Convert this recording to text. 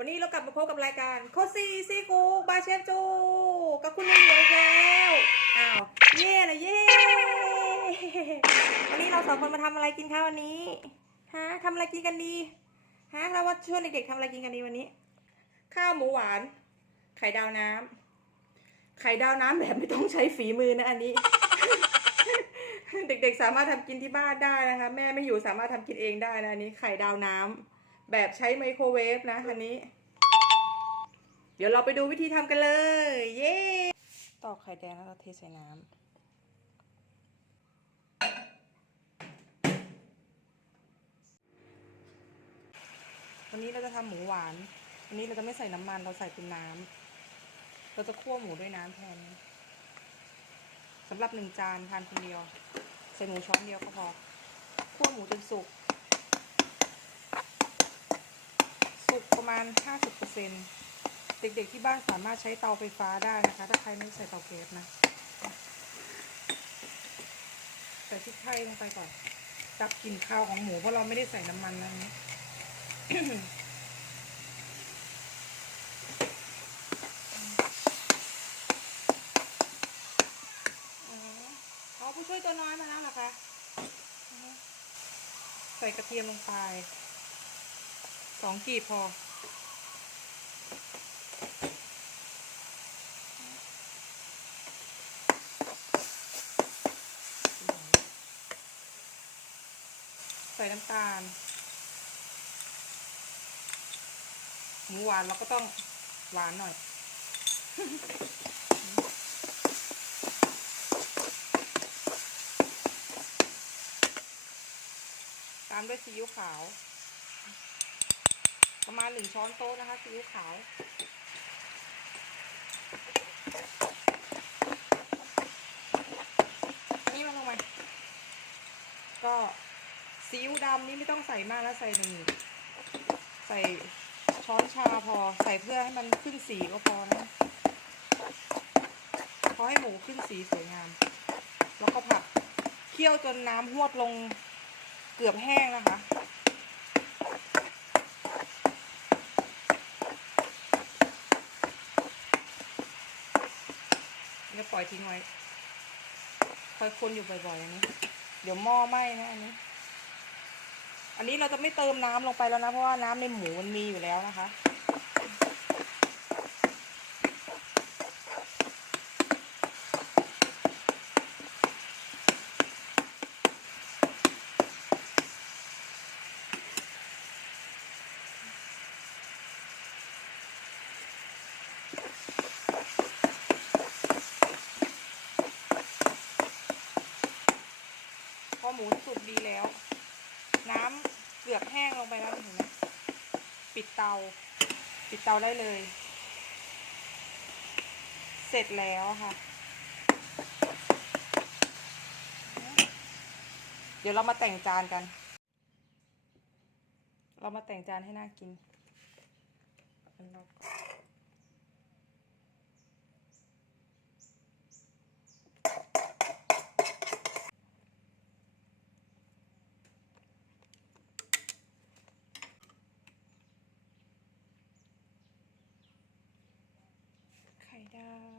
วันนี้เรากลับมาพบกับรายการโคซีซีกูบาเชฟจูกับคุณเหลียวแล้วอ้าวเย่เลยเย่วันนี้เราสองคนมาทำอะไรกินคะวันนี้ฮะทำอะไรกินกันดีฮะเราว่าชวนเด็กๆทำอะไรกินกันดีวันนี้ ข้าวหมูหวาน ไข่ดาวน้ำไข่ดาวน้ำแบบไม่ต้องใช้ฝีมือนะอันนี้ เด็กๆสามารถทำกินที่บ้านได้นะคะ แม่ไม่อยู่สามารถทำกินเองได้นะอันนี้ ไข่ดาวน้ำ แบบใช้ไมโครเวฟนะอันนี้ เดี๋ยวเราไปดูวิธีทำกันเลย เย้ตอกไข่แดงแล้วเราเทใส่น้ำวันนี้เราจะทำหมูหวาน วันนี้เราจะไม่ใส่น้ำมันเราใส่เป็นน้ำเราจะคั่วหมูด้วยน้ำแทนสำหรับหนึ่งจานทานคนเดียว ใส่หมูช้อนเดียวก็พอ คั่วหมูจนสุก สุกประมาณ 50%เด็กๆที่บ้านสามารถใช้เตาไฟฟ้าได้นะคะ ถ้าใครไม่ใส่เตาแก๊สนะใส่พริกไทยลงไปก่อนดับกลิ่นคาวของหมูเพราะเราไม่ได้ใส่น้ำมันนะนี้เอาผู้ช่วยตัวน้อยมาแล้วเหรอคะ ใส่กระเทียมลงไป สองกีบพอ ใส่น้ำตาล หมูหวานเราก็ต้องหวานหน่อยตามด้วยซีอิ๊วขาว ประมาณหนึ่งช้อนโต๊ะนะคะซีอิ๊วขาวนี่มาลงมาก็ซีอิ๊วดำนี่ไม่ต้องใส่มากแล้วใส่หนึ่งใส่ช้อนชาพอใส่เพื่อให้มันขึ้นสีก็พอนะพอให้หมูขึ้นสีสวยงาม แล้วก็ผัดเคี่ยวจนน้ำหวดลงเกือบแห้งนะคะ จะปล่อยทิ้งไว้คอยคนอยู่บ่อยๆอันนี้ เดี๋ยวหม้อไหม้นะอันนี้ อันนี้เราจะไม่เติมน้ำลงไปแล้วนะ เพราะว่าน้ำในหมูมันมีอยู่แล้วนะคะ หมูสุกดีแล้ว น้ำเกือบแห้งลงไปแล้วเห็นไหมปิดเตา ปิดเตาได้เลย เสร็จแล้วค่ะ เดี๋ยวเรามาแต่งจานกัน เรามาแต่งจานให้น่ากินอันเราก่ da.